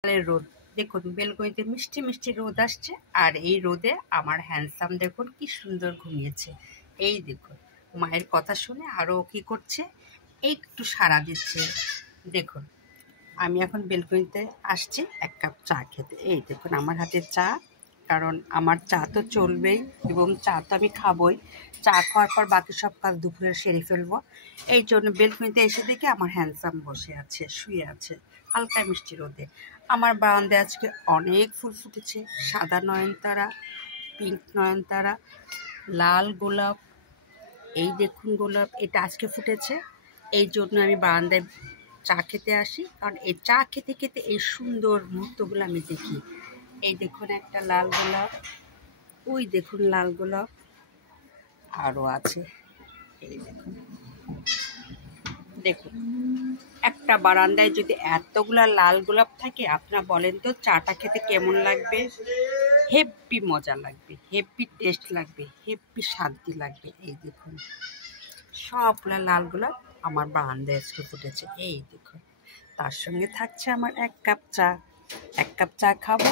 সকালের রোদ দেখুন, বেলকনিতে মিষ্টি মিষ্টি রোদ আসছে। আর এই রোদে আমার হ্যান্ডসাম দেখুন কি সুন্দর ঘুমিয়েছে। এই দেখুন, মায়ের কথা শুনে আরও কি করছে, একটু সাড়া দিচ্ছে। দেখুন, আমি এখন বেলকনিতে আসছি এক কাপ চা খেতে। এই দেখুন আমার হাতে চা, কারণ আমার চা তো চলবেই এবং চা তো আমি খাবই। চা খাওয়ার পর বাকি সব কাজ দুপুরে সেরে ফেলবো। এই জন্য বেলকনিতে এসে দেখে আমার হ্যান্ডসাম বসে আছে, শুয়ে আছে হালকা মিষ্টি রোদে। আমার বারান্দায় আজকে অনেক ফুল ফুটেছে, সাদা নয়নতারা, পিঙ্ক নয়নতারা, লাল গোলাপ। এই দেখুন গোলাপ, এটা আজকে ফুটেছে। এই জন্য আমি বারান্দায় চা খেতে আসি, কারণ এই চা খেতে খেতে এই সুন্দর মুহূর্তগুলো আমি দেখি। এই দেখুন একটা লাল গোলাপ, ওই দেখুন লাল গোলাপ আরও আছে। এই দেখুন, দেখুন একটা বারান্দায় যদি এতগুলা লাল গোলাপ থাকে, আপনারা বলেন তো চাটা খেতে কেমন লাগবে? হেব্বি মজা লাগবে, হেব্বি টেস্ট লাগবে, হেব্বি শান্তি লাগবে। এই দেখুন সবগুলা লাল গোলাপ আমার বারান্দায় আজকে ফুটেছে। এই দেখুন, তার সঙ্গে থাকছে আমার এক কাপ চা। এক কাপ চা খাবো,